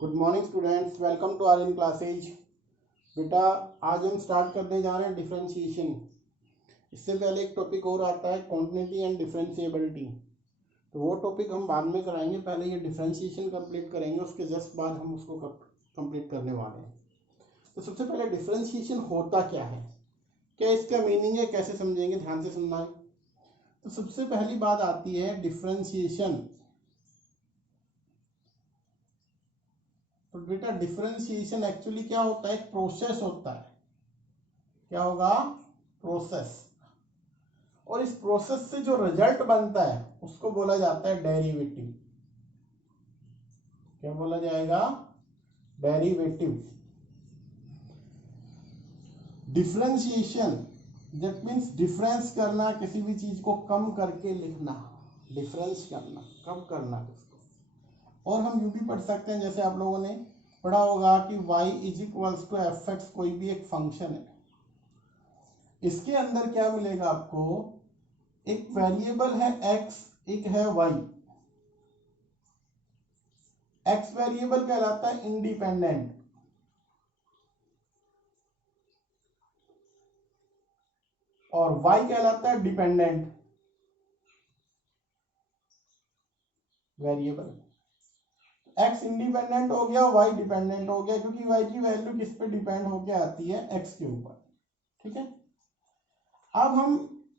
Good morning students, welcome to our in classes. बेटा आज हम स्टार्ट करने जा रहे हैं डिफरेंशिएशन। इससे पहले एक टॉपिक और आता है क्वांटिटी एंड डिफरेंशिएबिलिटी, तो वो टॉपिक हम बाद में कराएंगे। पहले ये डिफरेंशिएशन कंप्लीट करेंगे, उसके जस्ट बाद हम उसको कंप्लीट करने वाले हैं। तो सबसे पहले डिफरेंशिएशन होता क्या है, क्या इसका मीनिंग है, कैसे समझेंगे, ध्यान से सुनना है। तो सबसे पहली बात आती है डिफरेंशिएशन। तो बेटा डिफरेंशिएशन एक्चुअली क्या होता है, एक प्रोसेस होता है। क्या होगा? प्रोसेस। और इस प्रोसेस से जो रिजल्ट बनता है उसको बोला जाता है डेरिवेटिव। क्या बोला जाएगा? Derivative. Differentiation that means difference करना, किसी भी चीज को कम करके लिखना। डिफरेंस करना, कम करना किसको। और हम यूं भी पढ़ सकते हैं, जैसे आप लोगों ने पढ़ा होगा कि y is equals to F X, कोई भी एक फंक्शन है। इसके अंदर क्या मिलेगा आपको? एक वेरिएबल है x, एक है y। x वेरिएबल कहलाता है इंडिपेंडेंट, और y कहलाता है डिपेंडेंट वेरिएबल। x इंडिपेंडेंट हो गया, y डिपेंडेंट हो गया, क्योंकि y की वैल्यू किस पे डिपेंड होके आती है? x के ऊपर। ठीक है। अब हम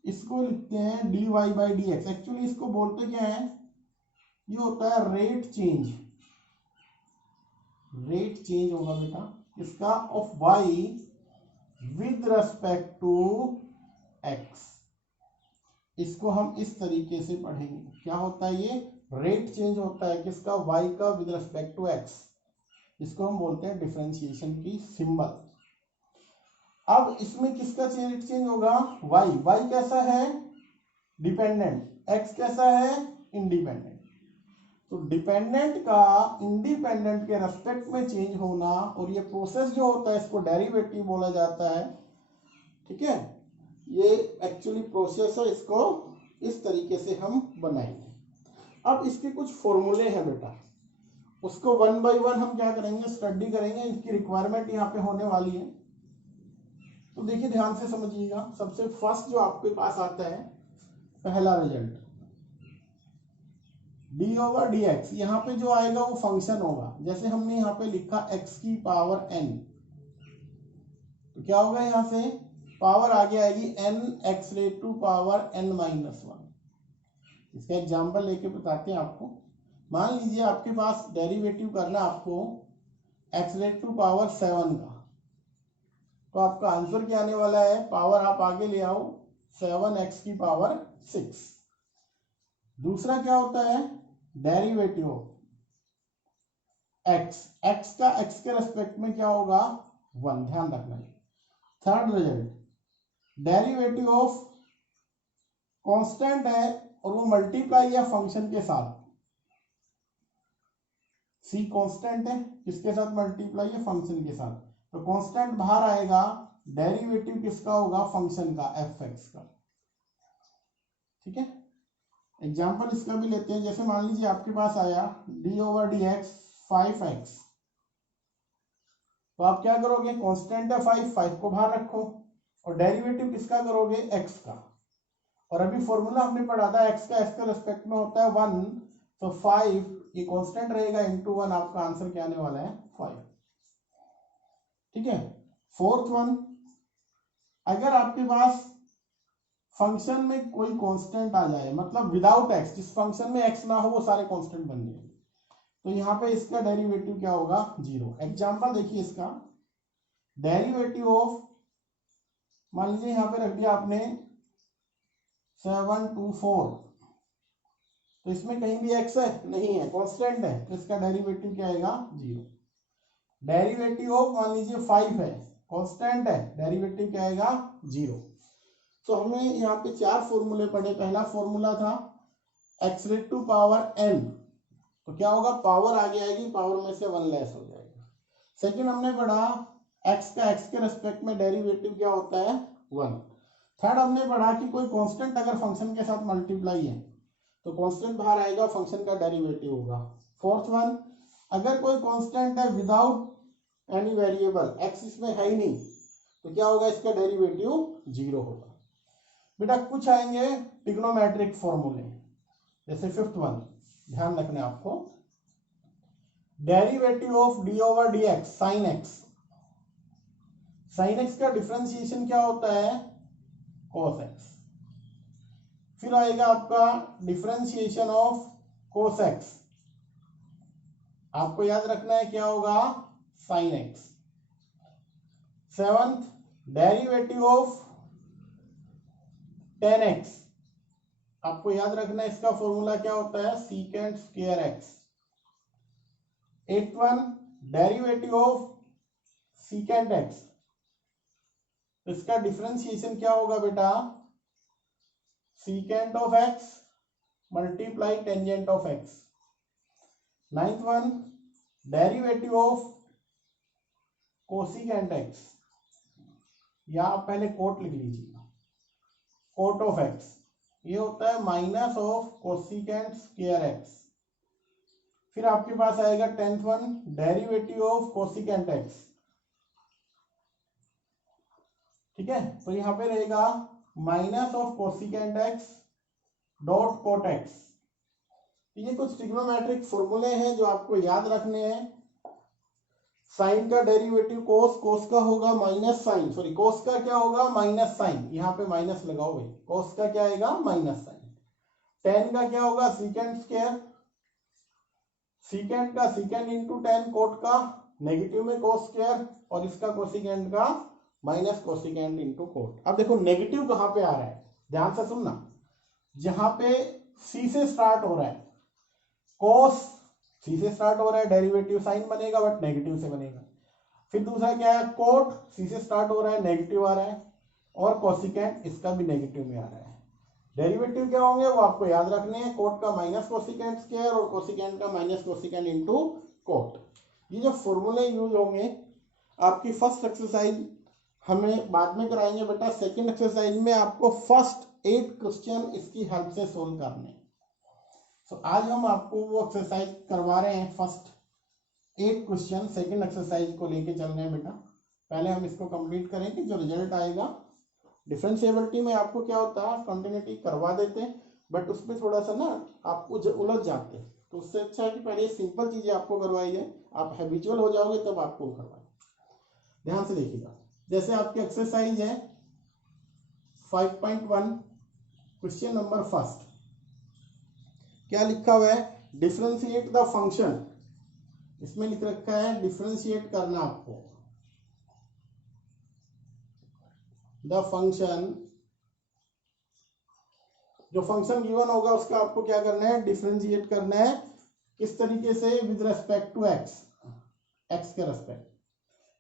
इसको लिखते हैं dy by D x. Actually इसको बोलते क्या है? ये होता है रेट चेंज। रेट चेंज होगा बेटा इसका of y with respect to x। इसको हम इस तरीके से पढ़ेंगे। क्या होता है ये? रेट चेंज होता है किसका? y का विद रेस्पेक्ट टू x। इसको हम बोलते हैं डिफरेंशिएशन की सिंबल। अब इसमें किसका रेट चेंज होगा? y कैसा है? डिपेंडेंट। x कैसा है? इंडिपेंडेंट। तो डिपेंडेंट का इंडिपेंडेंट के रेस्पेक्ट में चेंज होना, और ये प्रोसेस जो होता है इसको डेरिवेटिव बोला जाता है। ठीक है, ये एक्चुअली प्रोसेस है, इसको इस तरीके से हम बनाएंगे। अब इसके कुछ फॉर्मूले हैं बेटा, उसको वन बाय वन हम क्या करेंगे? स्टडी करेंगे। इसकी रिक्वायरमेंट यहाँ पे होने वाली है, तो देखिए ध्यान से समझिएगा। सबसे फर्स्ट जो आपके पास आता है, पहला result D over D x. यहाँ पे जो आएगा वो फंक्शन होगा। जैसे हमने यहाँ पे लिखा x की पावर n, तो क्या होगा? यहाँ से पावर आगे आएगी n x raised to power n minus one. इसका एग्जाम्पल लेके बताते हैं आपको। मान लीजिए आपके पास डेरिवेटिव करना आपको x रेट टू पावर 7 का, तो आपका आंसर क्या आने वाला है? पावर आप आगे ले आओ 7x की पावर 6। दूसरा क्या होता है? Derivative x। x का x के रेस्पेक्ट में क्या होगा? 1, ध्यान रखना है। Third result derivative of constant है और वो मल्टीप्लाई या फंक्शन के साथ। c कांस्टेंट है, किसके साथ मल्टीप्लाई? या फंक्शन के साथ। तो कांस्टेंट बाहर आएगा, डेरिवेटिव किसका होगा? फंक्शन का, एफ एक्स का। ठीक है, एग्जाम्पल इसका भी लेते हैं। जैसे मान लीजिए आपके पास आया D over D x 5x, तो आप क्या करोगे? कांस्टेंट है 5 को बाहर रखो, और डेरिवेटिव किसका करोगे? x का। और अभी फॉर्मूला हमने पढ़ा था, x का x के रेस्पेक्ट में होता है 1, तो 5 ये कांस्टेंट रहेगा इंटू 1। आपका आंसर क्या आने वाला है? 5। ठीक है। फोर्थ वन, अगर आपके पास फंक्शन में कोई कांस्टेंट आ जाए, मतलब विदाउट x, जिस फंक्शन में x ना हो वो सारे कांस्टेंट बन गए, तो यहाँ पे इसका डेरिवेटिव क्या होगा? 0। एग्जांपल देखिए इसका, डेरिवेटिव ऑफ, मान लीजिए यहाँ पे रख दिया आपने 724, तो इसमें कहीं भी x है? नहीं है, कांस्टेंट है, तो इसका डेरिवेटिव क्या आएगा? 0। डेरिवेटिव ऑफ मान लीजिए 5 है, कांस्टेंट है, डेरिवेटिव क्या आएगा? 0। तो हमने यहाँ पे 4 फॉर्मूले पढ़े। पहला फॉर्मूला था x raised to power n, तो क्या होगा? पावर आगे आएगी, पावर में से 1 लेस हो जाएगा। सेकंड हमने पढ़ा x का x के रेस्पेक्ट में डेरिवेटिव क्या होता है? 1। थर्ड हमने पढ़ा कि कोई कांस्टेंट अगर फंक्शन के साथ मल्टीप्लाई है तो कांस्टेंट बाहर आएगा, फंक्शन का डेरिवेटिव होगा। फोर्थ वन, अगर कोई कांस्टेंट है विदाउट एनी वेरिएबल, एक्स इसमें है ही नहीं, तो क्या होगा, इसका डेरिवेटिव 0 होगा। बेटा कुछ आएंगे ट्रिग्नोमेट्रिक फॉर्मूले, जैसे फिफ्थ वन, ध्यान रखना है आपको, derivative of D over D x sine x. Sine x का डिफरेंशिएशन क्या होता है, cos एक्स। फिर आएगा आपका डिफरेंशिएशन ऑफ cos एक्स, आपको याद रखना है क्या होगा, sine X. Seventh, derivative of ten X, आपको याद रखना है इसका फॉर्मूला क्या होता है, secant square X. Eight one, derivative of secant X, इसका डिफरेंशिएशन क्या होगा बेटा, secant of X multiply tangent of X. Ninth one, derivative of cosecant X, या आप पहले कोट लिख लीजिए, कोट ऑफ एक्स, ये होता है minus of cosecant square X. फिर आपके पास आएगा tenth one, derivative of cosecant X, ठीक है, तो यहां पे रहेगा minus of cosecant X dot cot X. ये कुछ ट्रिग्नोमेट्रिक फॉर्मूले हैं जो आपको याद रखने हैं। साइन का डेरिवेटिव कोस, कोस का होगा माइनस साइन, सॉरी कोस का क्या होगा, माइनस साइन, यहाँ पे माइनस लगाओ भाई, कोस का क्या आएगा, माइनस साइन। टेन का क्या होगा, सीकेंट स्क्वायर, सीकेंट का सीकेंट इंटू टेन, कोट का नेगेटिव में कोस स्क्वायर, और इसका कोसिकेंट का माइनस कोसिकेंट इंटू कोट। अब देखो नेगेटिव कहां पे आ रहा है, ध्यान से सुनना, जहां पे सी से स्टार्ट हो रहा है, कोस सी से स्टार्ट हो रहा है, डेरिवेटिव साइन बनेगा बट नेगेटिव से बनेगा। फिर दूसरा क्या है, कोट सी से स्टार्ट हो रहा है, नेगेटिव आ रहा है, और कोसिकेंट इसका भी नेगेटिव में आ रहा है। डेरिवेटिव क्या होंगे वो आपको याद रखने हैं, कोट का माइनस कोसिकेंट स्क्वायर और कोसिकेंट का माइनस कोसिकेंट इंटू कोट। ये जो फॉर्मूले यूज होंगे आपकी फर्स्ट एक्सरसाइज हमें बाद में कराएंगे बेटा, सेकंड एक्सरसाइज में आपको फर्स्ट 8 क्वेश्चन इसकी हेल्प से सोल्व करने। तो आज हम आपको वो एक्सरसाइज करवा रहे हैं, फर्स्ट 8 क्वेश्चन सेकंड एक्सरसाइज को लेके चल रहे हैं बेटा। पहले हम इसको कंप्लीट करें कि जो रिजल्ट आएगा, डिफरेंशिएबिलिटी में आपको क्या होता है, कंटिन्यूटी करवा देते हैं बट उसमें थोड़ा सा ना आप उलझ जाते हैं, तो उससे अच्छा है कि पहले सिंपल चीजें आपको करवाई जाए, आप हैबिचुअल हो जाओगे तब आपको करवाए। ध्यान से देखिएगा, जैसे आपकी एक्सरसाइज है 5.1 क्वेश्चन नंबर फर्स्ट, क्या लिखा हुआ है, डिफरेंशिएट द फंक्शन, इसमें लिख रखा है डिफरेंशिएट करना आपको, द फंक्शन, जो फंक्शन गिवन होगा उसका आपको क्या करना है, डिफरेंशिएट करना है। किस तरीके से, with respect to X, X के रेस्पेक्ट।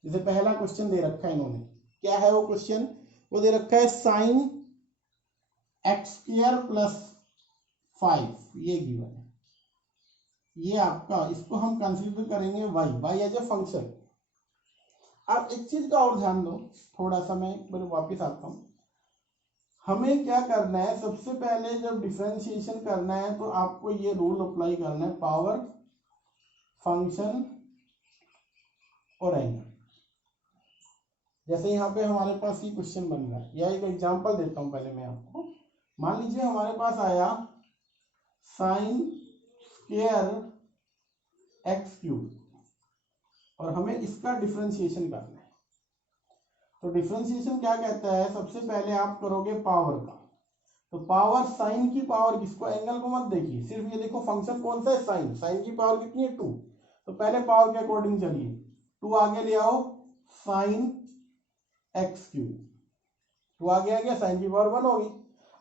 जैसे पहला क्वेश्चन दे रखा है इन्होंने, क्या है वो क्वेश्चन, वो दे रखा है साइन एक्स स्क्वायर प्लस 5, ये गिवन है, ये आपका, इसको हम कंसीडर करेंगे वाई एज ए फंक्शन। आप एक चीज का और ध्यान दो, थोड़ा सा मैं वापिस आता हूं, हमें क्या करना है, सबसे पहले जब डिफरेंशिएशन करना है तो आपको ये रूल अप्लाई करना है, पावर फंक्शन और एंगल। जैसे यहाँ पे हमारे पास ये क्वेश्चन बन रहा है, या एक एग्जांपल देता हूं पहले मैं आपको। मान लीजिए हमारे पास आया साइन स्क्वायर एक्स क्यूब और हमें इसका डिफरेंशिएशन करना है। तो डिफरेंशिएशन क्या कहता है, सबसे पहले आप करोगे पावर का, तो पावर साइन की पावर किसको, एंगल को मत देखिए, सिर्फ ये देखो फंक्शन कौन सा है, साइन, साइन की पावर कितनी है 2, तो पहले पावर के अकॉर्डिंग चलिए, 2 आगे ले आओ, साइन एक्स क्यूब, 2 आगे आ गया, साइन की पावर 1 होगी।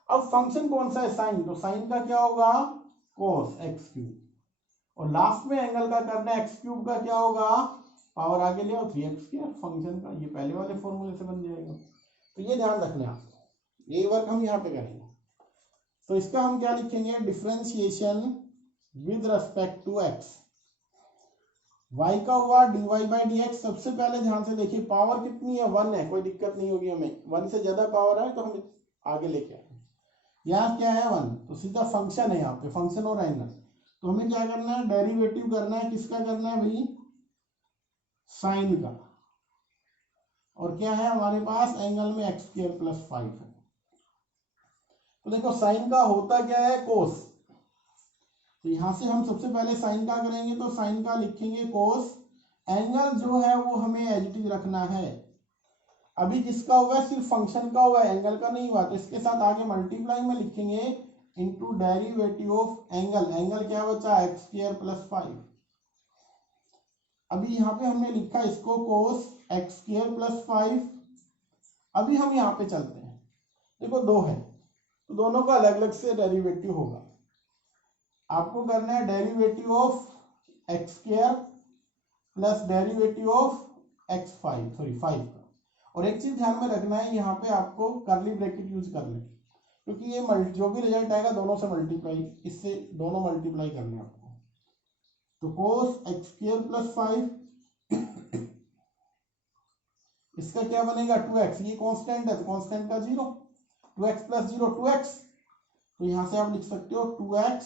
अब फंक्शन कौन सा है, साइन, तो साइन का क्या होगा, कोस एक्स क्यूब, और लास्ट में एंगल का करना है, एक्स क्यूब का क्या होगा, पावर आगे ले आओ 3x स्क्वायर फंक्शन का, ये पहले वाले फॉर्मूले से बन जाएगा। तो ये ध्यान रखना है आपको, ये वर्क हम यहाँ पे करेंगे। तो इसका हम क्या लिखेंगे, differentiation with respect to X, y का हुआ dy बाई डी एक्स। सबसे पहले ध्यान से देखिए, पावर कितनी है, 1 है, कोई दिक्कत नहीं होगी हमें, 1 से ज्यादा पावर है तो हम आगे लेके आए, यहाँ क्या है 1, तो सीधा फंक्शन है यहाँ पे, फंक्शन और एंगल, तो हमें क्या करना है, डेरिवेटिव करना है, किसका करना है भाई, साइन का। और क्या है हमारे पास, एंगल में x²+5 है। तो देखो साइन का होता क्या है, कोस। तो यहां से हम सबसे पहले साइन का करेंगे, तो साइन का लिखेंगे कोस। एंगल जो है वो हमें एज इट इज रखना है। अभी किसका हुआ है, सिर्फ फंक्शन का हुआ है, एंगल का नहीं हुआ। तो इसके साथ आगे मल्टीप्लाई में लिखेंगे into derivative of angle. Angle क्या बचा, x²+5। अभी यहाँ पे हमने लिखा इसको कोस x²+5। अभी हम यहाँ पे चलते हैं, देखो दो है तो दोनों का अलग अलग से डेरिवेटिव होगा। आपको करना है derivative of x² plus derivative of x5 5 का। और एक चीज ध्यान में रखना है, यहाँ पे आपको कर्ली ब्रैकेट यूज कर लें, क्योंकि ये जो भी रिजल्ट आएगा दोनों से मल्टीप्लाई, इससे दोनों मल्टीप्लाई करने हैं आपको। तो कोस x²+5 इसका क्या बनेगा, 2x। ये कांस्टेंट है तो कांस्टेंट का 0, 2x + 0 2x। तो यहां से आप लिख सकते हो 2x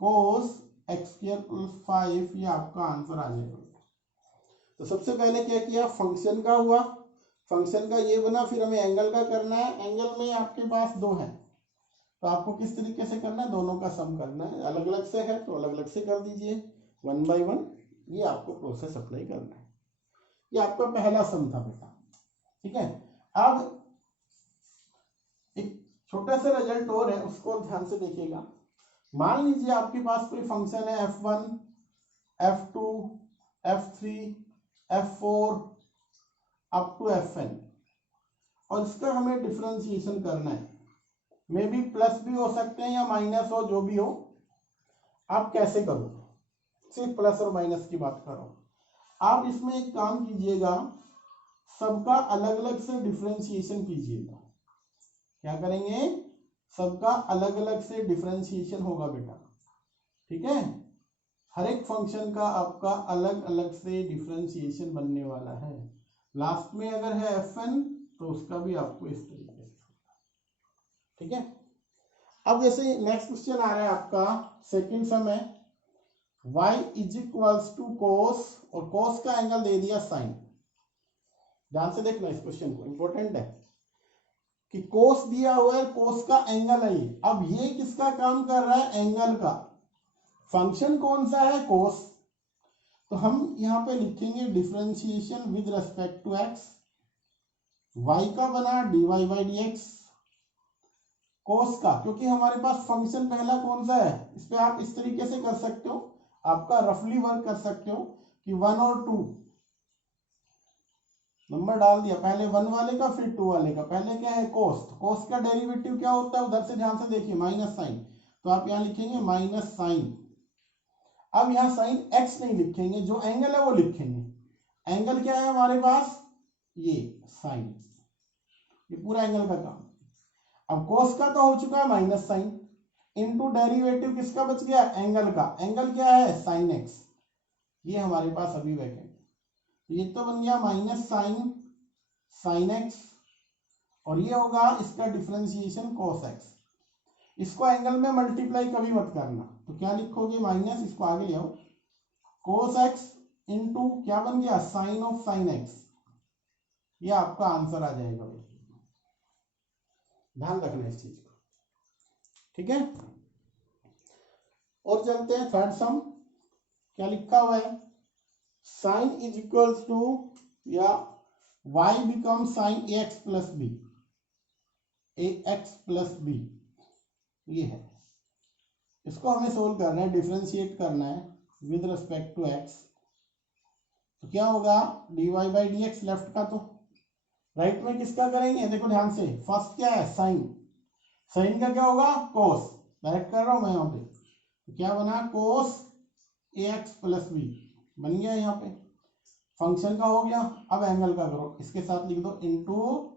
कोस x²+5। ये आपका आंसर आ जाएगा। तो सबसे पहले क्या किया, फंक्शन का हुआ, फंक्शन का ये बना, फिर हमें एंगल का करना है। एंगल में आपके पास दो है, तो आपको किस तरीके से करना है, दोनों का सम करना है। अलग अलग से है तो अलग अलग से कर दीजिए, 1 बाय 1। ये आपको प्रोसेस अप्लाई करना है। ये आपका पहला सम था बेटा, ठीक है। अब एक छोटा सा रिजल्ट और है, उसको ध्यान से देखिएगा। मान लीजिए आपके पास कोई फंक्शन है f1 f2 f3 f4 up to fn, और इसका हमें डिफरेंशिएशन करना है। मे बी प्लस भी हो सकते हैं या माइनस हो, जो भी हो। आप कैसे करो, सिर्फ प्लस और माइनस की बात करो। आप इसमें एक काम कीजिएगा, सबका अलग अलग से डिफरेंशिएशन कीजिएगा। क्या करेंगे, सबका अलग अलग से डिफरेंशिएशन होगा बेटा, ठीक है। हर एक फंक्शन का आपका अलग अलग से डिफरेंशिएशन बनने वाला है। लास्ट में अगर है fn तो उसका भी आपको इस तरीके से, ठीक है। अब जैसे नेक्स्ट क्वेश्चन आ रहा है आपका, सेकंड सम है y = cos, और cos का एंगल दे दिया sin। ध्यान से देखना इस क्वेश्चन को, इंपॉर्टेंट है कि cos दिया हुआ है, cos का एंगल है ये। अब ये किसका काम कर रहा है, एंगल का। फंक्शन कौन सा है, cos। तो हम यहां पे लिखेंगे differentiation with respect to x। y का बना dy/dx cos का, क्योंकि हमारे पास फंक्शन पहला कौन सा है, इस पे आप इस तरीके से कर सकते हो, आपका रफली वर्क कर सकते हो कि 1 और 2 नंबर डाल दिया, पहले 1 वाले का फिर 2 वाले का। पहले क्या है, कोस। कोस का डेरिवेटिव क्या होता है, उधर से ध्यान से देखिए, माइनस साइन। तो आप यहां लिखेंगे माइनस साइन। अब यहां साइन x नहीं लिखेंगे, जो एंगल है वो लिखेंगे। एंगल क्या है हमारे पास, ये साइन, ये पूरा एंगल का काम। अब कोस का तो हो चुका है माइनस साइन, इनटू डेरिवेटिव किसका बच गया, एंगल का। एंगल क्या है, साइन x। ये हमारे पास अभी वैकेंट। ये तो बन गया माइनस साइन साइन x, और ये होगा इसका डिफरेंशिएशन cos x। इसको एंगल में मल्टीप्लाई कभी मत करना, तो क्या लिखोगे, माइनस, इसको आगे ले आओ, cos x इंटू क्या बन गया, साइन ऑफ साइन x। ये आपका आंसर आ जाएगा भाई, ध्यान रखना इस चीज को, ठीक है। और चलते हैं थर्ड सम। क्या लिखा हुआ है, साइन = या y become sign ax plus b। ये है, इसको हमें सोल्व करना है, डिफरेंशिएट करना है विद रिस्पेक्ट टू x। तो क्या होगा, dy/dx लेफ्ट का, तो राइट में किसका करेंगे, देखो ध्यान से। फर्स्ट क्या है, साइन। साइन का क्या होगा, कोस। डायरेक्ट कर रहा हूं मैं यहाँ पे, तो क्या बना, कोस ax प्लस b बन गया। यहाँ पे फंक्शन का हो गया। अब एंगल का करो, इसके साथ लिख दो into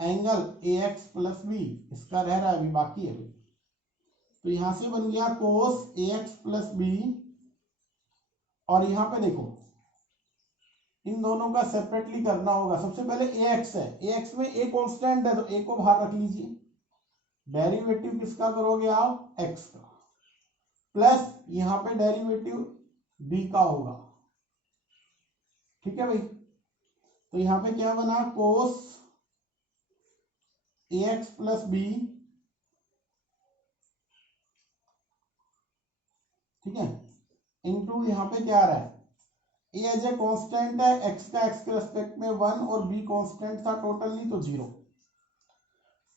angle ax plus b। इसका रह रहा है अभी, बाकी है। तो यहां से बन गया कोस ax प्लस b, और यहां पे देखो इन दोनों का सेपरेटली करना होगा। सबसे पहले ax है, ax में a कांस्टेंट है, तो a को बाहर रख लीजिए। डेरिवेटिव किसका करोगे आप, x का, प्लस यहाँ पे डेरिवेटिव b का होगा, ठीक है भाई। तो यहाँ पे क्या बना, कोस ax प्लस बी, ठीक है, इनटू यहाँ पे क्या आ रहा है, ए एज ए कॉन्स्टेंट है, x का x के रेस्पेक्ट में 1 और b कॉन्स्टेंट था टोटली तो 0।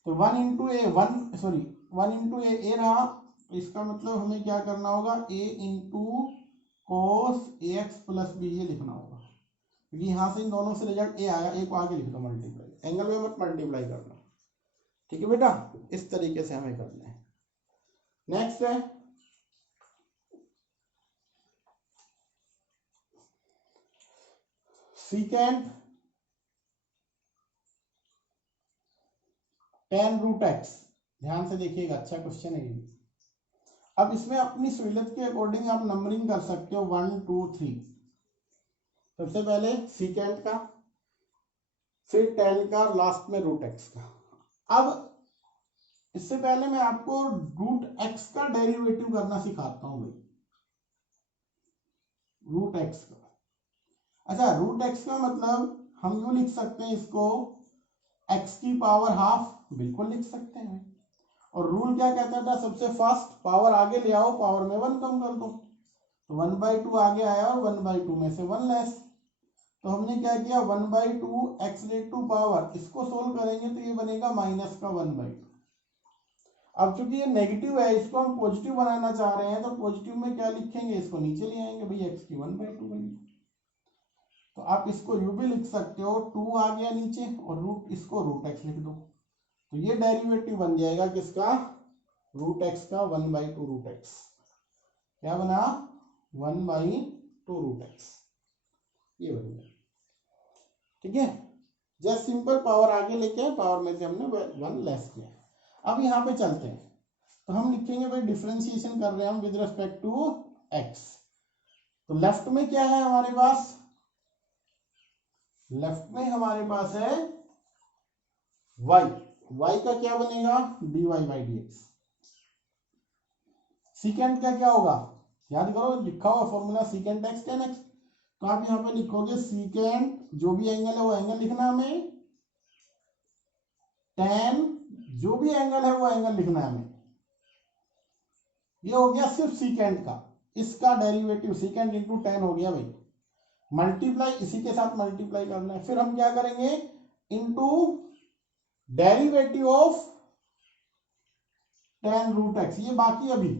तो 1 into A 1 sorry 1 into A रहा, तो इसका मतलब हमें क्या करना होगा, a into cos A X plus B ये लिखना होगा, क्योंकि यहाँ से इन दोनों से रिजल्ट ए आया, ए को आगे लिख दो मल्टीप्लाई, एंगल में मत मल्टीप्लाई करना, ठीक है बेटा। इस तरीके से हमें करना है। नेक्स्ट है सीकेंट tan रूट एक्स, ध्यान से देखिएगा, अच्छा क्वेश्चन है ये। अब इसमें अपनी सहूलियत के अकॉर्डिंग आप नंबरिंग कर सकते हो 1 2 3। सबसे पहले सीकेंट का, फिर tan का, लास्ट में रूट एक्स का। अब इससे पहले मैं आपको रूट एक्स का डेरिवेटिव करना सिखाता हूं भाई, रूट एक्स का। अच्छा, रूट एक्स का मतलब हम यूं लिख सकते हैं इसको, एक्स की पावर हाफ, बिल्कुल लिख सकते हैं। और रूल क्या कहता था, सबसे फर्स्ट पावर आगे ले आओ, पावर में 1 कम कर दो, तो 1/2 आगे आया और 1/2 में से 1 लेस। तो हमने क्या किया, 1/2 एक्स रेट टू पावर, इसको सोल्व करेंगे तो ये बनेगा माइनस का 1/2। अब चूंकि ये नेगेटिव है, इसको हम पॉजिटिव बनाना चाह रहे हैं, तो पॉजिटिव में क्या लिखेंगे, इसको नीचे ले आएंगे भाई, एक्स की 1/2 बनेगी। तो आप इसको यू भी लिख सकते हो, 2 आ गया नीचे और रूट, इसको रूट एक्स लिख दो, तो ये डेरिवेटिव बन जाएगा किसका, रूट एक्स का 1/2 रूट एक्स। क्या बना, 1/2 रूट एक्स, ये बन गया, ठीक है। जस्ट सिंपल पावर आगे लेके पावर में से हमने 1 लेस किया। अब यहाँ पे चलते हैं, तो हम लिखेंगे भाई डिफरेंशिएशन कर रहे हैं हम विद रिस्पेक्ट टू एक्स। तो लेफ्ट में क्या है हमारे पास, लेफ्ट में हमारे पास है y, y का क्या बनेगा, dy/dx। सीकेंट का क्या होगा, याद करो, लिखा हुआ formula secant x tan x। तो आप यहां पे लिखोगे सीकेंट, जो भी एंगल है वो एंगल लिखना हमें, tan जो भी एंगल है वो एंगल लिखना है हमें। ये हो गया सिर्फ सीकेंट का, इसका डेरिवेटिव सीकेंट इंटू tan हो गया भाई, मल्टीप्लाई इसी के साथ मल्टीप्लाई करना है। फिर हम क्या करेंगे, into derivative of tan root X, ये बाकी अभी।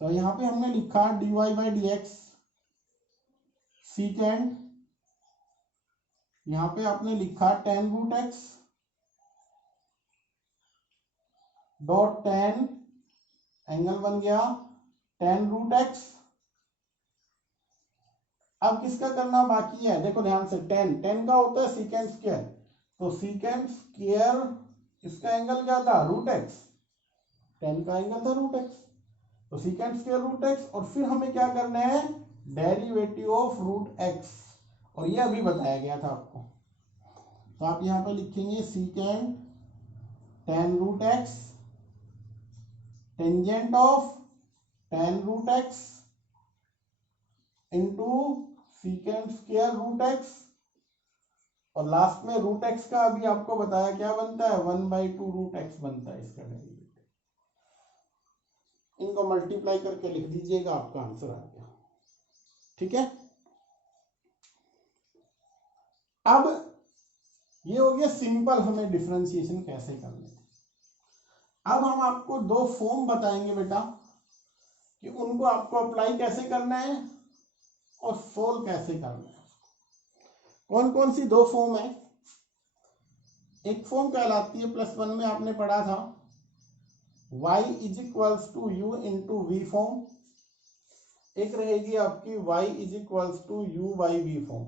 तो यहां पे हमने लिखा dy/dx सीकेंट, यहां पे आपने लिखा tan root X dot tan, angle बन गया tan रूट एक्स। अब किसका करना बाकी है, देखो ध्यान से, tan का होता है सीकेंट स्क्वायर, तो सीकेंट स्क्वायर, इसका एंगल क्या था, रूट एक्स, tan का एंगल था रूट एक्स, तो सीकेंट स्क्वायर रूट एक्स। और फिर हमें क्या करना है, डेरिवेटिव ऑफ रूट एक्स, और ये अभी बताया गया था आपको। तो आप यहां पे लिखेंगे secant tan root X tangent of tan root X into secant square root X, और लास्ट में रूट एक्स का अभी आपको बताया क्या बनता है, 1/2 रूट एक्स बनता है इसका डेरिवेटिव। इनको मल्टीप्लाई करके लिख दीजिएगा, आपका आंसर आ गया, ठीक है। अब ये हो गया सिंपल, हमें डिफरेंशिएशन कैसे करना है। अब हम आपको 2 फॉर्म बताएंगे बेटा, कि उनको आपको अप्लाई कैसे करना है और सोल्व कैसे करना है। कौन कौन सी 2 फॉर्म है, एक फॉर्म कहलाती है +1 में आपने पढ़ा था, y = u into V form, एक रहेगी आपकी y = u/v फॉर्म,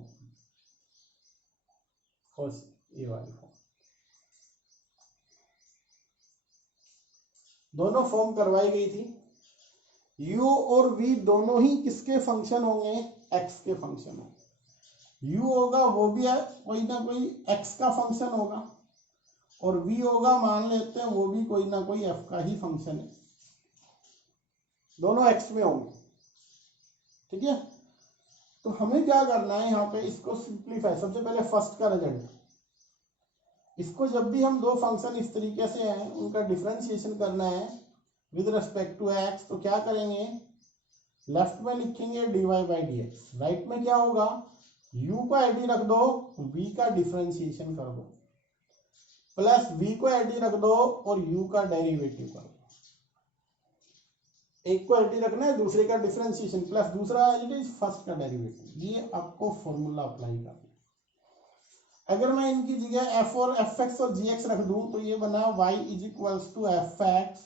ये वाली फॉर्म। दोनों फॉर्म करवाई गई थी। u और v दोनों ही किसके फंक्शन होंगे, x के फंक्शन होंगे। u होगा वो भी है कोई ना कोई x का फंक्शन होगा, और v होगा मान लेते हैं वो भी कोई ना कोई f का ही फंक्शन है। दोनों एक्स में होंगे। ठीक है, तो हमें क्या करना है यहाँ पे, इसको सिंप्लीफाई, सबसे पहले फर्स्ट का रिजल्ट, इसको जब भी हम दो फंक्शन इस तरीके से हैं उनका डिफरेंशिएशन करना है विद रिस्पेक्ट टू एक्स, तो क्या करेंगे, लेफ्ट में लिखेंगे dy by D x, right में क्या होगा, u को एडी रख दो, v का डिफरेंशिएशन कर दो, प्लस v को एडी रख दो और u का डेरिवेटिव कर दो। एक को एडी रखना है, दूसरे का डिफरेंशिएशन प्लस दूसरा फर्स्ट का डेरिवेटिव, ये आपको फॉर्मूला अप्लाई करना है। अगर मैं इनकी जगह f और fx और gx रख दूं तो ये बना y is equals to fx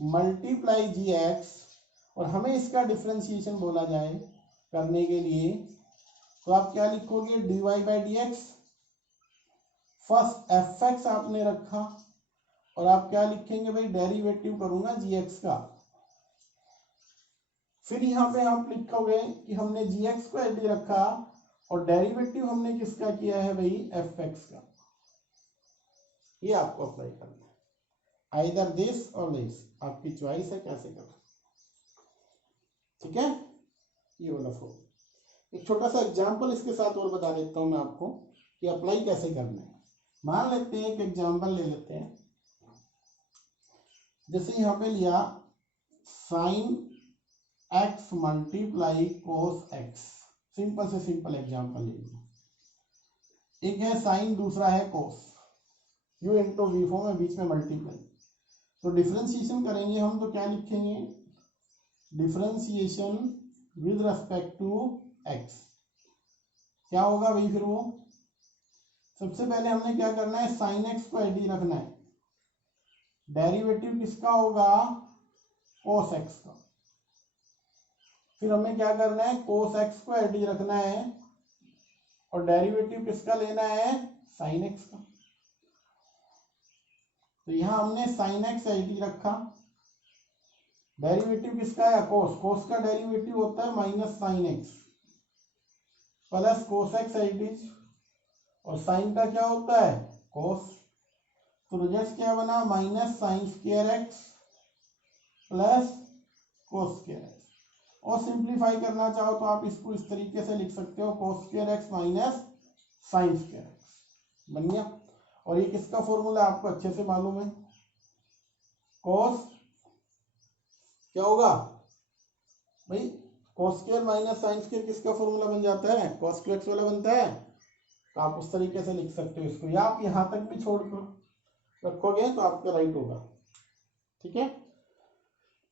multiply gx, और हमें इसका डिफरेंशिएशन बोला जाए करने के लिए, तो आप क्या लिखोगे, dy by D x, first fx आपने रखा और आप क्या लिखेंगे भाई, डेरिवेटिव करूंगा gx का, फिर यहाँ पे आप लिखोगे कि हमने gx को एडी रखा और डेरिवेटिव हमने किसका किया है भाई, fx का। ये आपको अप्लाई करना है, आइदर दिस और दिस, आपकी चॉइस है कैसे करना। ठीक है, ये वाला फॉर्म। एक छोटा सा एग्जांपल इसके साथ और बता देता हूं मैं आपको कि अप्लाई कैसे करना है। मान लेते हैं, एक एग्जांपल ले लेते हैं, जैसे यहाँ पे लिया sine x multiply cos x, simple से सिंपल एग्जांपल ले लीजिए, एक है साइन दूसरा है कोस, u इंटू वी फॉर्म है, बीच में मल्टीप्लाई, तो डिफरेंशिएशन करेंगे हम तो क्या लिखेंगे, differentiation with respect to x, क्या होगा भाई, फिर वो सबसे पहले हमने क्या करना है, साइन x को एडी रखना है, डेरिवेटिव किसका होगा, कोस x का, फिर हमें क्या करना है, कोस x को एडी रखना है और डेरिवेटिव किसका लेना है, साइन x का, तो यहां हमने साइन x एडी रखा, डेरिवेटिव किसका है, कोस, कोस का डेरिवेटिव होता है minus sine X plus cos X एडी, और साइन का क्या होता है, कोस, तो रिजल्ट क्या बना, minus sine square X plus cos square X, और सिंप्लीफाई करना चाहो तो आप इसको इस तरीके से लिख सकते हो, कोस square x minus sine square x, बन गया। और ये किसका फॉर्मूला आपको अच्छे से मालूम है, कोस क्या होगा भाई, cos square minus sine square किसका फॉर्मूला बन जाता है, कोस स्क्वायर एक्स वाला बनता है, तो आप उस तरीके से लिख सकते हो इसको, या आप यहां तक भी छोड़कर रखोगे तो आपका राइट होगा। ठीक है,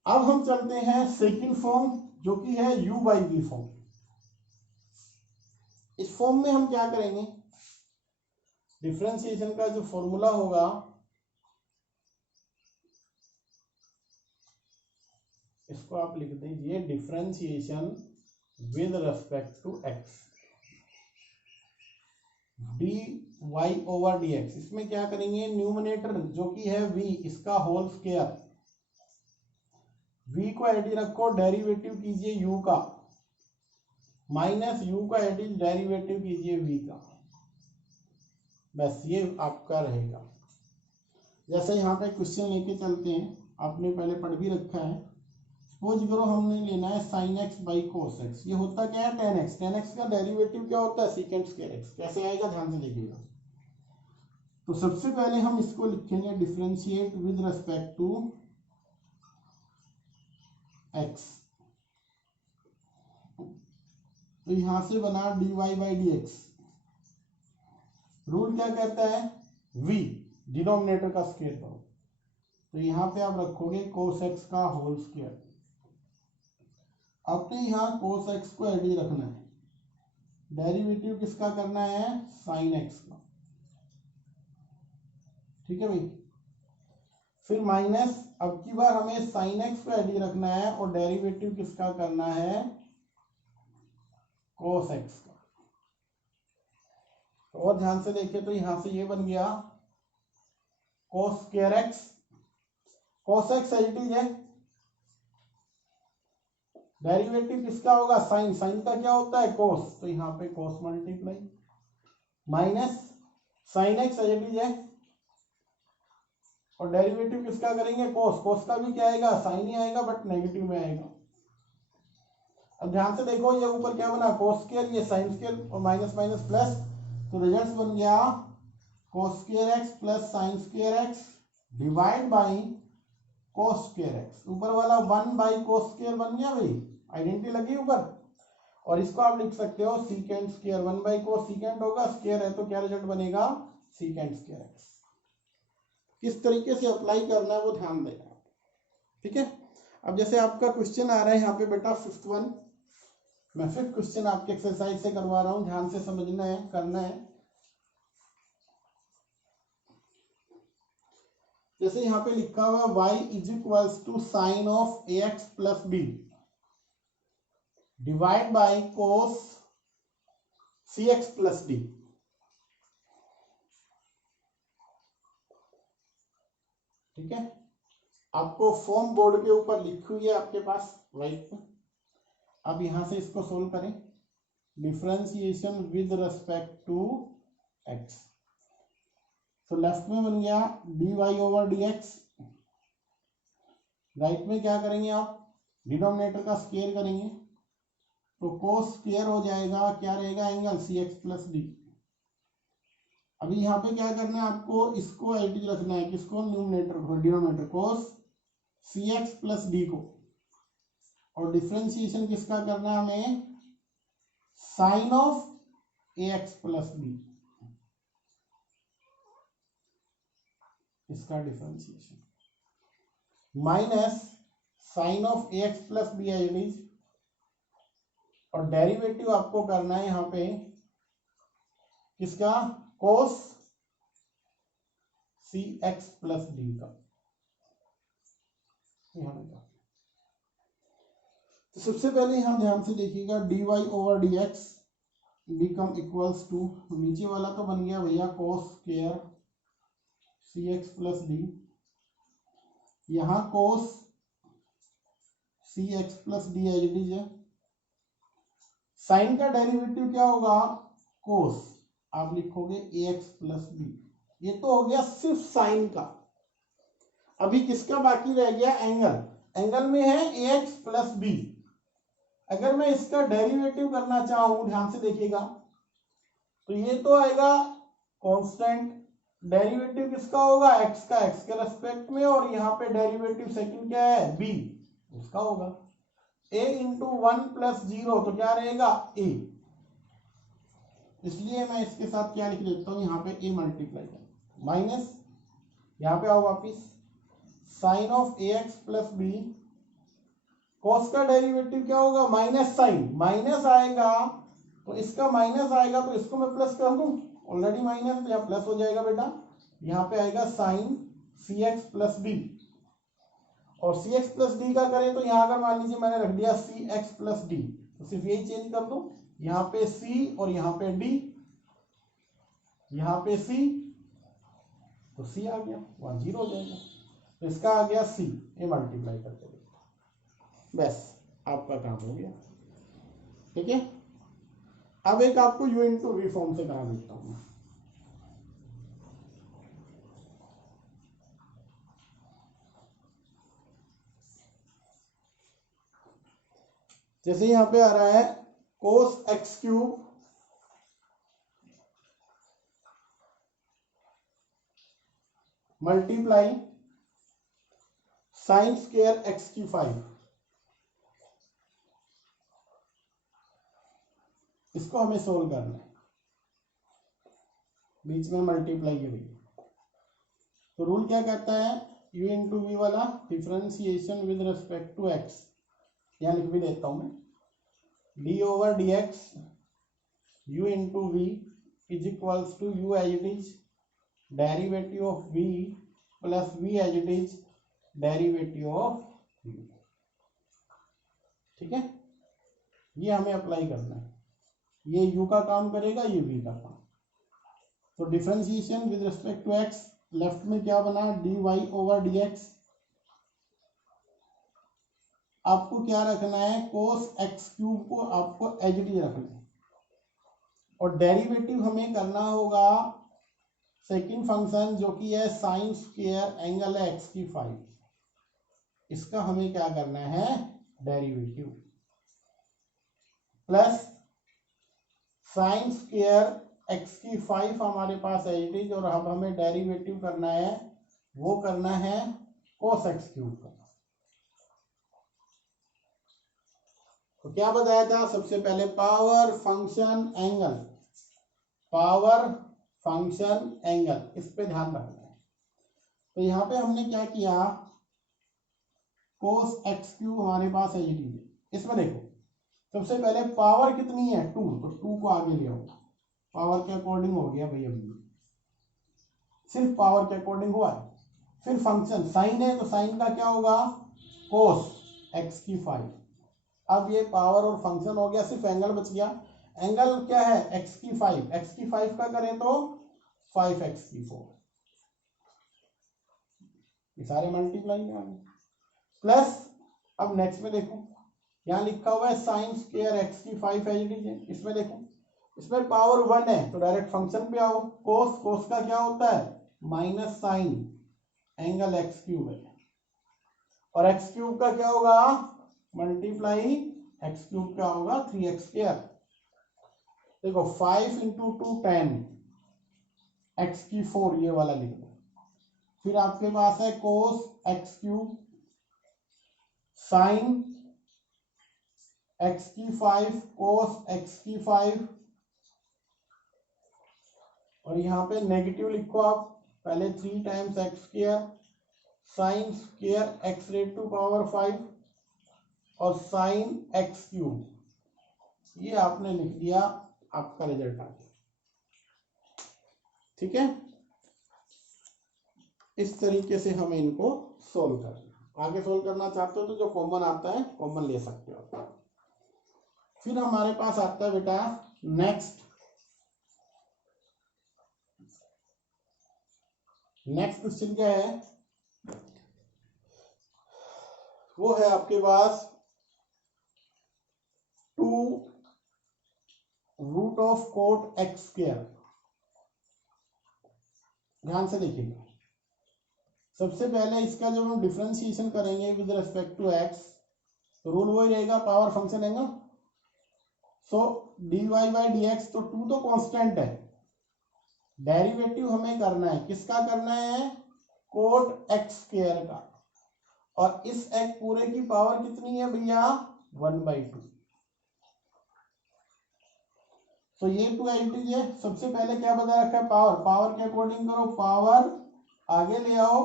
अब हम चलते हैं सेकंड फॉर्म जो कि है u बाई वी फॉर्म। इस फॉर्म में हम क्या करेंगे, डिफरेंशिएशन का जो फॉर्मूला होगा, इसको आप लिख दीजिए differentiation with respect to x, dy over dx, इसमें क्या करेंगे, न्यूमरेटर जो कि है v, इसका होल स्क्वायर, v को एडी रखो, डेरिवेटिव कीजिए u का, माइनस u का एडी डेरिवेटिव कीजिए v का, बस ये आपका रहेगा। जैसे यहाँ पे क्वेश्चन लेके चलते हैं, आपने पहले पढ़ भी रखा है, सपोज करो हमने लेना है sine x by cos x, ये होता क्या है, टेन एक्स, टेन एक्स का डेरिवेटिव क्या होता है, सीकेंट स्क्वायर एक्स, कैसे आएगा ध्यान से देखिएगा। तो सबसे पहले हम इसको लिखेंगे differentiate with respect to X, तो यहां से बना dy by D X, rule क्या कहता है, v, डिनोमिनेटर का स्क्वायर करो, तो यहां पे आप रखोगे कोस एक्स का होल स्क्वायर, आपने यहां कोस एक्स को एडी रखना है, डेरिवेटिव किसका करना है, साइन एक्स का, ठीक है भाई, फिर माइनस, अब की बार हमें साइन एक्स को एडी रखना है और डेरिवेटिव किसका करना है, कोस एक्स का, तो और ध्यान से देखिए, तो यहां से ये बन गया cos square X, cos X AD है, डेरिवेटिव किसका होगा, साइन, साइन का क्या होता है, कोस, तो यहाँ पे cos multiply, minus sine x AD है, और डेरिवेटिव किसका करेंगे, कोस। कोस का भी क्या आएगा, साइन ही आएगा बट नेगेटिव में आएगा। अब ध्यान से देखो, ये ऊपर क्या बना, कोस स्क्वायर, ये साइन स्क्वायर और माइनस माइनस प्लस, तो रिजल्ट बन गया cos square X plus sign square x divide by cos square x. ऊपर वाला 1 कोस स्क्वायर बन गया भाई, आइडेंटिटी लगी ऊपर। और इसको आप लिख सकते हो सीकेंट स्क्वायर, 1 कोस सीकेंट होगा, स्क्वायर है तो क्या रिजल्ट बनेगा, सीकेंट स्क्वायर एक्स। किस तरीके से अप्लाई करना है वो ध्यान देना, ठीक है। अब जैसे आपका क्वेश्चन आ रहा है यहाँ पे बेटा 5th वन, मैं 5th क्वेश्चन आपके एक्सरसाइज से करवा रहा हूं, ध्यान से समझना है, करना है। जैसे यहाँ पे लिखा हुआ y is equals to sine of ax plus B divide by cos cx plus D. ठीक है, आपको फॉर्म बोर्ड के ऊपर लिखी हुई है आपके पास व्हाइट पे। अब यहां से इसको सोल्व करें, differentiation with respect to x। तो लेफ्ट में बन गया dy ओवर dx, राइट में क्या करेंगे आप, डिनोमिनेटर का स्क्वायर करेंगे, तो कोस स्क्वायर हो जाएगा, क्या रहेगा एंगल cx प्लस डी। अभी यहाँ पे क्या करना है आपको, इसको एट रखना है, किसको, न्यूमिनेटर को, denominator cos cx plus D को, और डिफरेंशिएशन किसका करना है हमें, sine of ax plus B, इसका differentiation, minus sine of ax plus B as is, और डेरिवेटिव आपको करना है यहाँ पे किसका, कोस cx प्लस डी का। तो सबसे पहले यहां ध्यान से देखिएगा, dy over dx become equals to, नीचे वाला तो बन गया भैया cos square cx plus D, यहां cos cx plus D as it is है। साइन का डेरिवेटिव क्या होगा, कोस, आप लिखोगे ax प्लस बी। ये तो हो गया सिर्फ साइन का। अभी किसका बाकी रह गया, एंगल। एंगल में है ax प्लस बी। अगर मैं इसका डेरिवेटिव करना चाहूं, ध्यान से देखिएगा, तो ये तो आएगा कांस्टेंट, डेरिवेटिव किसका होगा, x का, x के रेस्पेक्ट में, और यहाँ पे डेरिवेटिव सेकंड क्या है, b, उसका होगा a इंटू 1 प्लस 0, तो क्या रहेगा a। इसलिए मैं इसके साथ क्या लिख देता हूं, यहाँ पे a मल्टीप्लाई कर, माइनस, यहाँ पे आओ वापिस, sine of ax plus B, cos का डेरिवेटिव क्या होगा, माइनस साइन, माइनस आएगा तो इसका माइनस आएगा, तो इसको मैं प्लस कर दूं, ऑलरेडी माइनस, या प्लस हो जाएगा बेटा, यहाँ पे आएगा साइन cx प्लस डी, और cx प्लस डी का करें तो यहाँ अगर मान लीजिए मैंने रख दिया cx प्लस डी, तो सिर्फ यही चेंज कर दूं, यहाँ पे c और यहाँ पे d, यहाँ पे c, तो c आ गया, वहां 0 हो जाएगा, तो इसका आ गया c, ये मल्टीप्लाई करके देखो, बस आपका काम हो गया। ठीक है, अब एक आपको u इंटू वी फॉर्म से करा देता हूं। जैसे यहां पे आ रहा है cos x cube multiply sign square x की 5, इसको हमें सोल्व करना है, बीच में मल्टीप्लाई के लिए। तो रूल क्या कहता है, u इंटू वी वाला, differentiation with respect to x, यहां लिख भी देता हूं मैं, d over D X u into V is equals to u as it is derivative of v plus v as it is derivative of v। ठीक है, ये हमें अप्लाई करना है, ये u का काम करेगा, ये v का काम। तो differentiation with respect to x, left में क्या बना, dy ओवर dx, आपको क्या रखना है, कोस एक्स क्यूब को आपको एज इट इज रखना है, और डेरिवेटिव हमें करना होगा सेकंड फंक्शन जो कि है साइन स्क्वायर एंगल है x की 5, इसका हमें क्या करना है, derivative, plus sign square x की 5 हमारे पास है इट इज, और अब हमें डेरिवेटिव करना है, वो करना है cos x क्यूब का। तो क्या बताया था, सबसे पहले power function angle, power function angle, इस पे ध्यान रखना है। तो यहाँ पे हमने क्या किया, cos x क्यूब हमारे पास है ये डी, इसमें देखो सबसे पहले पावर कितनी है 2, तो 2 को आगे ले आओ, पावर के अकॉर्डिंग हो गया भाई, अभी सिर्फ पावर के अकॉर्डिंग हुआ है। फिर फंक्शन साइन है, तो साइन का क्या होगा, cos x की 5। अब ये पावर और फंक्शन हो गया, सिर्फ एंगल बच गया। एंगल क्या है, x की 5, x की 5 का करें तो 5x की 4, ये सारे मल्टीप्लाई में आ गए, प्लस अब नेक्स्ट में देखो यहाँ लिखा हुआ है साइन स्क्वायर x की 5 है, इसमें देखो इसमें पावर 1 है, तो डायरेक्ट फंक्शन पे आओ, कोस, कोस का क्या होता है minus sign angle x cube है, और x क्यूब का क्या होगा मल्टीप्लाई x क्यूब का होगा 3x स्क्वायर। देखो 5 इंटू 2 10, x की 4 ये वाला लिख दो, फिर आपके पास है कोस x क्यूब साइन x की 5 कोस x की 5, और यहाँ पे नेगेटिव लिखो आप, पहले 3 times x square sine square x raised to power 5 और साइन x क्यूब, ये आपने लिख दिया, आपका रिजल्ट आ गया। ठीक है, इस तरीके से हमें इनको सोल्व करना। आगे सोल्व करना चाहते हो तो जो कॉमन आता है कॉमन ले सकते हो। फिर हमारे पास आता है बेटा नेक्स्ट क्वेश्चन क्या है, वो है आपके पास 2 root of cot x square. ध्यान से देखिएगा, सबसे पहले इसका जब हम डिफरेंशिएशन करेंगे विद रिस्पेक्ट टू एक्स, तो रूल वही रहेगा, पावर फंक्शन है ना, सो dy बाई डी एक्स, तो 2 तो कांस्टेंट है, डेरिवेटिव हमें करना है, किसका करना है कोट एक्स स्क्वायर का, और इस एक पूरे की पावर कितनी है भैया 1/2, तो ये 2 एंटीज है। सबसे पहले क्या बता रखा है, पावर, पावर के अकॉर्डिंग करो, पावर आगे ले आओ,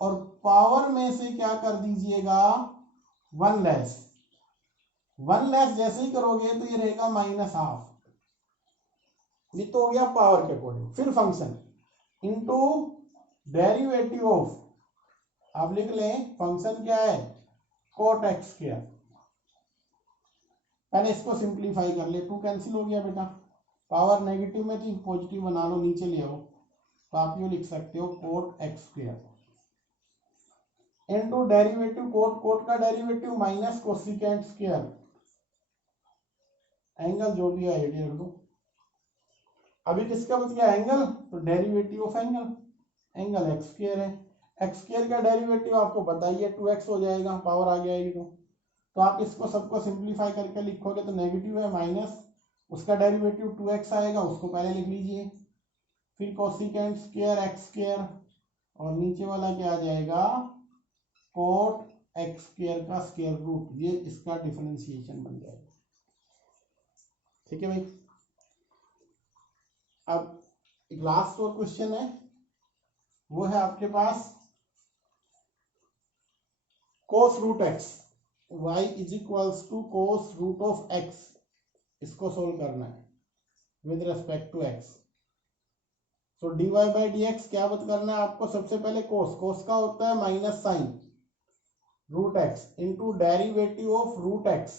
और पावर में से क्या कर दीजिएगा 1 लेस, 1 लेस जैसे ही करोगे तो ये रहेगा -12, ये तो हो गया पावर के अकॉर्डिंग। फिर फंक्शन इनटू डेरिवेटिव ऑफ, आप लिख लें फंक्शन क्या है कोट एक्स स्क्वायर, पहले इसको सिंप्लीफाई कर ले, 2 कैंसिल हो गया बेटा, पावर नेगेटिव में थी पॉजिटिव बना लो, नीचे ले आओ, तो आप ये लिख सकते हो cot x square into derivative cot, cot का derivative minus cosecant square, angle जो भी है ये रख दो। अभी किसका बच गया एंगल, तो derivative of angle, angle x square है, एक्स स्क्वायर का डेरिवेटिव आपको बताइए 2x हो जाएगा, पावर आ जाएगी तो आप इसको सबको सिंप्लीफाई करके लिखोगे तो नेगेटिव है माइनस, उसका डेरिवेटिव 2x आएगा, उसको पहले लिख लीजिए, फिर कोसिकेंट स्क्वायर एक्स स्क्वायर, और नीचे वाला क्या आ जाएगा कोट एक्स स्क्वायर का स्क्वायर रूट, ये इसका डिफरेंशिएशन बन जाएगा। ठीक है भाई, अब एक लास्ट और क्वेश्चन है, वो है आपके पास cos root X, y is equals to cos root of X, इसको सोल्व करना है with respect to X. So dy by D X क्या बत करना है आपको, सबसे पहले कोस, कोस का होता है minus sine root X into derivative of root X,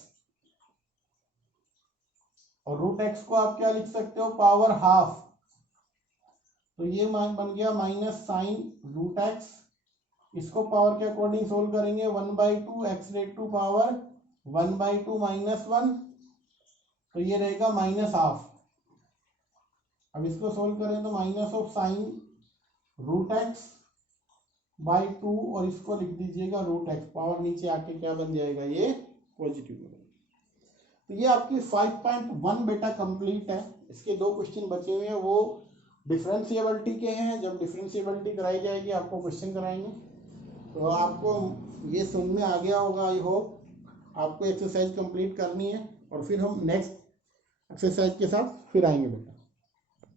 और रूट एक्स को आप क्या लिख सकते हो पावर हाफ, तो ये मान बन गया माइनस साइन रूट एक्स, इसको पावर के अकॉर्डिंग सोल्व करेंगे 1/2 एक्स रेट टू पावर 1/2 -1, तो ये रहेगा -12। अब इसको सोल्व करें तो माइनस ऑफ साइन √x/2 और इसको लिख दीजिएगा √x, पावर नीचे आके क्या बन जाएगा, ये पॉजिटिव बन। तो ये आपकी 5.1 बेटा कंप्लीट है। इसके 2 क्वेश्चन बचे हुए हैं, वो डिफरेंशिएबिलिटी के हैं। जब डिफरेंशिएबिलिटी कराई जाएगी आपको क्वेश्चन कराएंगे। तो आपको ये समझ में आ गया होगा, आई होप। आपको एक्सरसाइज कंप्लीट करनी है और फिर हम नेक्स्ट एक्सरसाइज के साथ फिर आएंगे बेटा।